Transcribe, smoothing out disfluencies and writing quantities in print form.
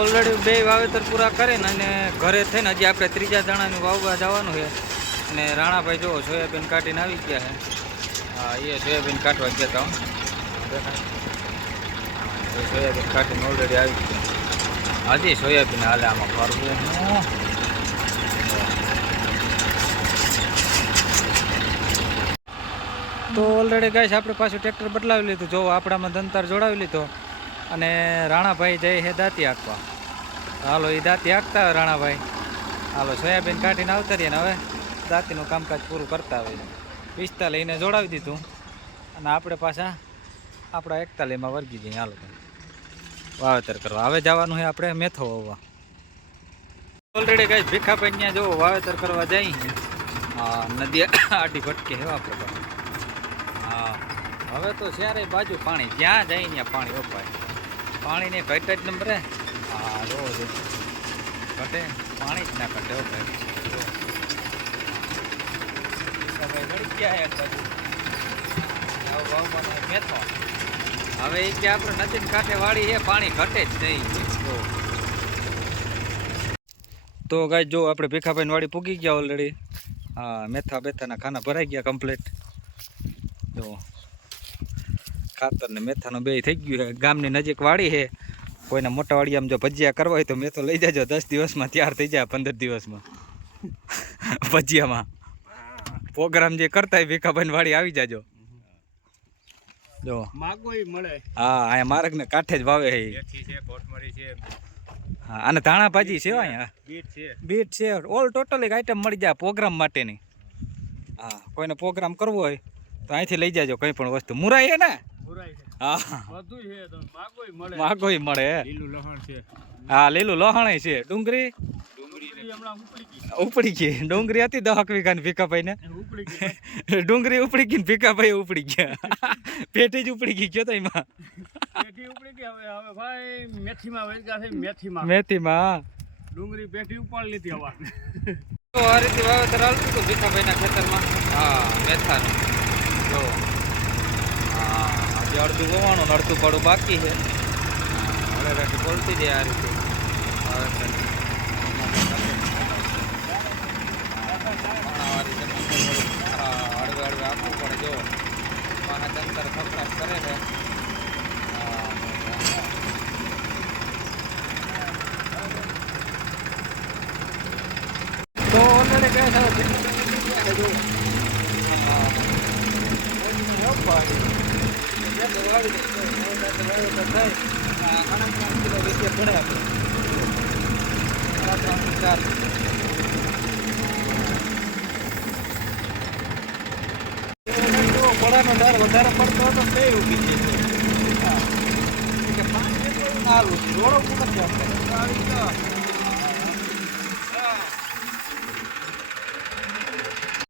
Already બે વાવેતર પૂરા કરીને અને ઘરે થઈને હજી આપણે ત્રીજા દાણાનું વાવવા જવાનું છે. અને રાણાભાઈ જો સોયાબીન કાઢીને આવી ગયા છે. હા, એ સોયાબીન કાઢવા ગયા હતા. સોયાબીન કાઢીને ઓલરેડી આવી ગયા. હજી સોયાબીન હાલે આમાં ફરવું. તો ઓલરેડી ગાઈસ આપણે પાછું ટ્રેક્ટર બદલાવી લીધું. જો આપણામાં દંતાર જોડાવી લીધો અને રાણાભાઈ જાય છે દાંતી હાંકવા. હાલો એ દાંતી હાંકતા હોય રાણાભાઈ. હાલો સોયાબીન કાઢીને આવતા રહીએ ને હવે દાંતીનું કામકાજ પૂરું કરતા હોય. 45 જોડાવી દીધું અને આપણે પાછા આપણા 41માં વર્ગી જઈએ. હાલો વાવેતર કરવા. હવે જવાનું છે આપણે મેથો વાવવા. ઓલરેડી ગાઈસ ભીખાભાઈ ત્યાં જો વાવેતર કરવા જાય. હા, નદી આડી ભટકે છે આપણે. હા, હવે તો શહેરે બાજુ પાણી જ્યાં જાય ત્યાં પાણી ઓપાય. પાણીને ઘટ જ નંબરે. હા, રોજ ઘટે પાણી જ ના ઘટે. ઓપાય ગળી ગયા એક બાજુ મેથો. હવે એ કે આપણે નદીને કાંઠે વાળી છે, પાણી ઘટે જ નહીં. તો ગાય જો આપણે ભીખાભાઈ વાડી પૂગી ગયા ઓલરેડી. હા, મેથા બેથાના ખાના ભરાઈ ગયા કમ્પ્લીટ. જો ખાતર ને મેથાનું બે થઈ ગયું છે. ગામની નજીક વાડી છે. કોઈને મોટા વાડીયામાં જો ભજીયા કરવા હોય તો મેથો લઈ જાજો. 10 દિવસમાં તૈયાર થઈ જાય. 15 દિવસમાં ભજીયામાં પ્રોગ્રામ જે કરતા હોય ભીખાભાઈ વાડી આવી જાજો. જો માગોય મળે. હા, અહીંયા માર્ગ ને કાંઠે જ વાવે છે. હા, અને ધાણા ભાજી છે અહીંયા. બીટ છે. ઓલ ટોટલ એક આઈટમ મળી જાય પ્રોગ્રામ માટેની. હા, કોઈને પ્રોગ્રામ કરવો હોય તો અહીંથી લઈ જાજો કંઈ પણ વસ્તુ. મુરાઈ છે ને? હા, માગોય મળે. હા, લીલું લહણ છે. ડુંગળી ઉપડી ગઈ. ડુંગળી હતી 10 વીઘાની ભીખાભાઈ ને. ડુંગળી ઉપડી ગઈ ને ભીખાભાઈ ઉપડી ગયા. પેટી જ ઉપડી ગઈ. ગયો તો એમાં મેથીમાં ડુંગળી પેટી ઉપાડી લીધી. હવા તો આ રીતે વાવેતર હાલતું હતું ભીખાભાઈના ખેતરમાં. હા, મેથાનું જો. હા, આજે અડધું વવાણું ને અડધું પડું બાકી છે. હળેરાટી બોલતી જાય આ રીતે વાવેતર. હળવે હળવે આપવું પડે. જો પાના અંતર ખપરાશ કરે છે. તો ઓલરેડી ગયા છે પડાનો ડાર વધારે પડતો હતો તે ઉભી છે. પાણી રોડો પૂરો